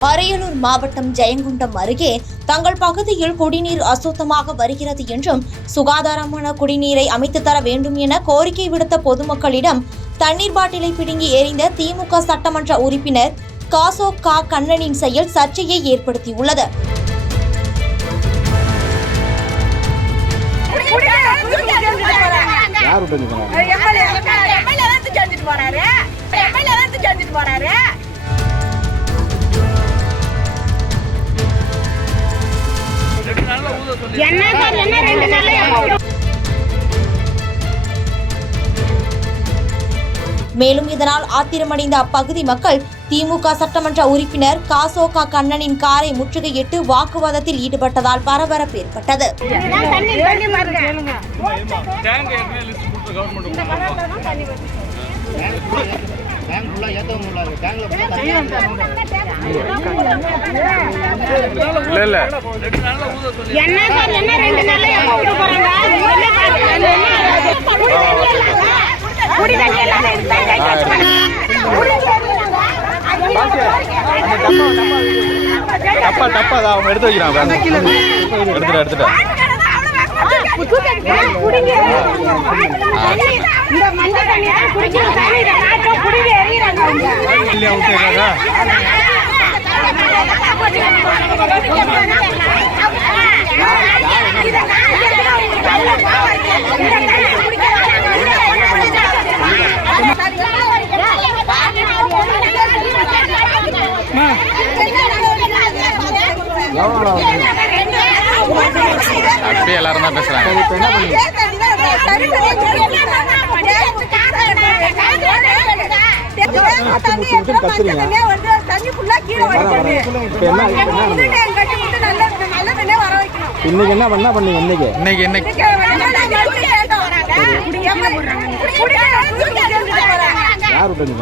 அரியலூர் மாவட்டம் ஜெயங்கொண்டம் அருகே தங்கள் பகுதியில் குடிநீர் அசுத்தமாக வருகிறது என்றும் சுகாதாரமான குடிநீரை அமைத்து தர வேண்டும் என கோரிக்கை விடுத்த பொதுமக்களிடம் தண்ணீர் பாட்டிலை பிடுங்கி எறிந்த திமுக சட்டமன்ற உறுப்பினர் காசோ கா கண்ணனின் செயல் சர்ச்சையை ஏற்படுத்தியுள்ளது. மேலும் இதனால் ஆத்திரமடைந்த அப்பகுதி மக்கள் திமுக சட்டமன்ற உறுப்பினர் காசோ கா கண்ணனின் காரை முற்றுகையிட்டு வாக்குவாதத்தில் ஈடுபட்டதால் பரபரப்பு ஏற்பட்டது. அவங்க எடுத்து வைக்கிறாங்க. அப்படியே எல்லாரும் தான் பேசுறாங்க. இன்னைக்கு என்ன பண்ணீங்க? இன்னைக்கு யார் விட்டு